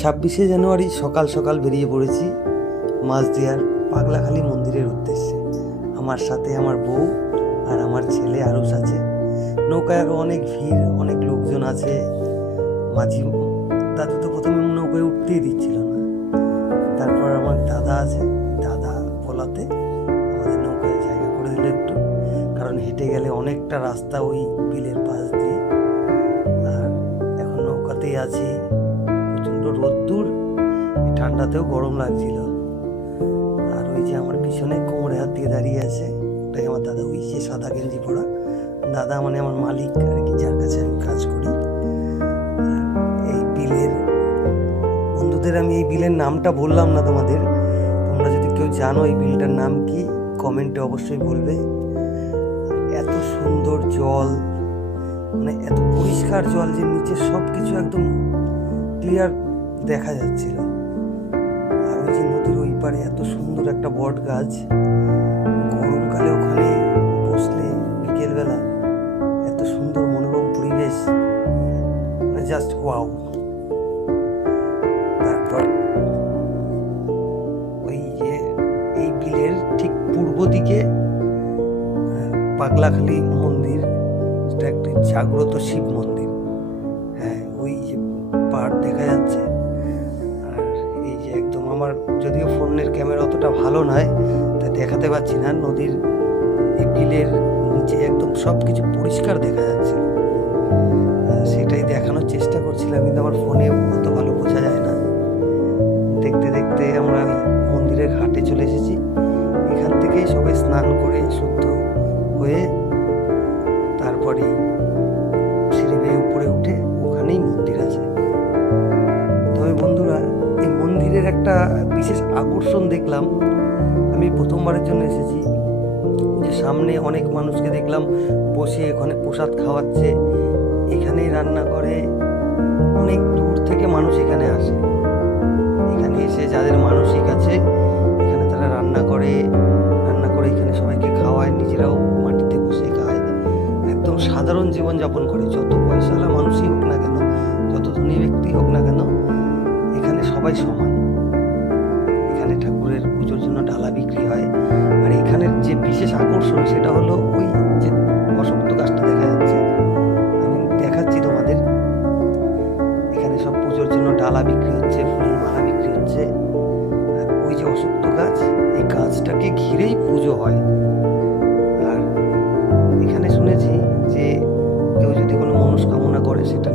26শে জানুয়ারি সকাল সকাল বেরিয়ে পড়েছি মাঝদিয়ার পাগলাখালী মন্দিরের উদ্দেশ্যে। আমার সাথে আমার বউ আর আমার ছেলে আরুষ আছে। নৌকায় আরও অনেক ভিড়, অনেক লোকজন আছে। মাঝি দাদু তো প্রথমে নৌকায় উঠতেই দিচ্ছিল না, তারপর আমার দাদা আছে, দাদা বলাতে আমাদের নৌকায় জায়গা করে দিল একটু, কারণ হেঁটে গেলে অনেকটা রাস্তা ওই বিলের পাশ দিয়ে। আর এখন নৌকাতেই আছি, প্রচণ্ড রোদ্দুর, ঠান্ডাতেও গরম লাগছিল। আর ওই যে আমার পিছনে কোমরে হাত দিয়ে দাঁড়িয়ে আছে, ওটাই আমার দাদা, ওই যে সাদা গেঞ্জি পরা দাদা, মানে আমার মালিক আর কি, যার কাছে আমি কাজ করি। এই বিলের বন্ধুদের, আমি এই বিলের নামটা বললাম না তোমাদের, তোমরা যদি কেউ জানো এই বিলটার নাম কি কমেন্টে অবশ্যই বলবে। এত সুন্দর জল, মানে এত পরিষ্কার জল যে নিচে সব কিছু একদম ক্লিয়ার দেখা যাচ্ছিল। আর ওই যে নদীর ওই পারে এত সুন্দর একটা বট গাছ, গরমকালে ওখানে বসলে বিকেলবেলা এত সুন্দর মনোরম পরিবেশ, মানে জাস্ট ওয়াও। তারপর ওই যে এই বিলের ঠিক পূর্ব দিকে পাগলাখালী মন্দির, যেটা একটি জাগ্রত শিব মন্দির। হ্যাঁ, ওই যে পাহাড় দেখা যাচ্ছে। আর এই যে একদম আমার, যদিও ফোনের ক্যামেরা অতটা ভালো নয় তাই দেখাতে পারছি না, নদীর এই বিলের নিচে একদম সব কিছু পরিষ্কার দেখা যাচ্ছে। সেটাই দেখানোর চেষ্টা করছিলাম, কিন্তু আমার ফোনে অত ভালো বোঝা যায় না। দেখতে দেখতে আমরা ওই মন্দিরের ঘাটে চলে এসেছি। এখান থেকেই সবাই স্নান করে শুদ্ধ হয়ে তারপরে সিঁড়ি বেয়ে উপরে উঠে ওখানেই মন্দির আছে। তবে বন্ধুরা, এই মন্দিরের একটা বিশেষ আকর্ষণ দেখলাম, আমি প্রথমবারের জন্য এসেছি। যে সামনে অনেক মানুষকে দেখলাম বসে ওখানে প্রসাদ খাওয়াচ্ছে, এখানেই রান্না করে। অনেক দূর থেকে মানুষ এখানে আসে, এখানে এসে যাদের মানসিক আছে এখানে তারা রান্না করে এখানে সবাইকে খাওয়ায়, নিজেরাও মাটিতে বসে খায়। একদম সাধারণ জীবনযাপন করে, যত পয়সাওয়ালা মানুষই হোক না কেন, যত ধনী ব্যক্তি হোক না কেন, এখানে সবাই সমান। এখানে ঠাকুরের পুজোর জন্য ডালা বিক্রি হয়। আর এখানের যে বিশেষ আকর্ষণ সেটা হলো ওই যে অশক্ত গাছটা দেখা যাচ্ছে, আমি দেখাচ্ছি তোমাদের। এখানে সব পুজোর জন্য ডালা বিক্রি হচ্ছে, ফুলের মালা বিক্রি হচ্ছে। আর ওই যে অশক্ত গাছ, এই গাছটাকে ঘিরেই পুজো হয়। আর এখানে শুনেছি যে কেউ যদি কোনো মনস্কামনা করে সেটা